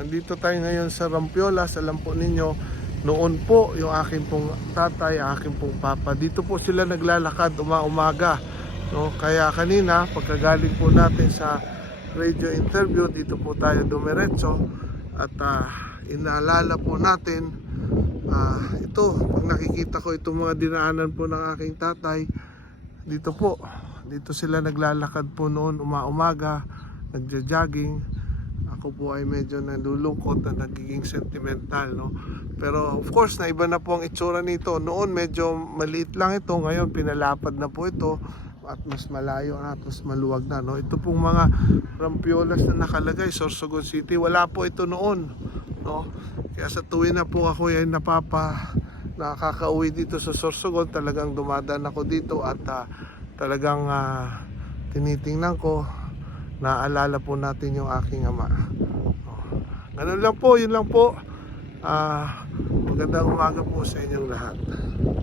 Nandito tayo ngayon sa Rampiolas. Alam po ninyo, noon po yung aking pong tatay, aking pong papa, dito po sila naglalakad umaga, no? Kaya kanina, pagkagaling po natin sa radio interview, dito po tayo dumiretso at inaalala po natin ito, pag nakikita ko itong mga dinaanan po ng aking tatay, dito sila naglalakad po noon umaga, nagja-jogging. Ako po ay medyo nalulungkot na nagiging sentimental, no? Pero of course, na iba na po ang itsura nito. Noon medyo maliit lang ito, ngayon pinalapad na po ito at mas malayo na at mas maluwag na, no? Ito pong mga Rampiolas na nakalagay, Sorsogon City, wala po ito noon, no? Kaya sa tuwin na po ako ay nakakauwi dito sa Sorsogon, talagang dumadaan ako dito at talagang tinitingnan ko, naalala po natin yung aking ama. Ganun lang po, yun lang po. Magandang umaga po sa inyong lahat.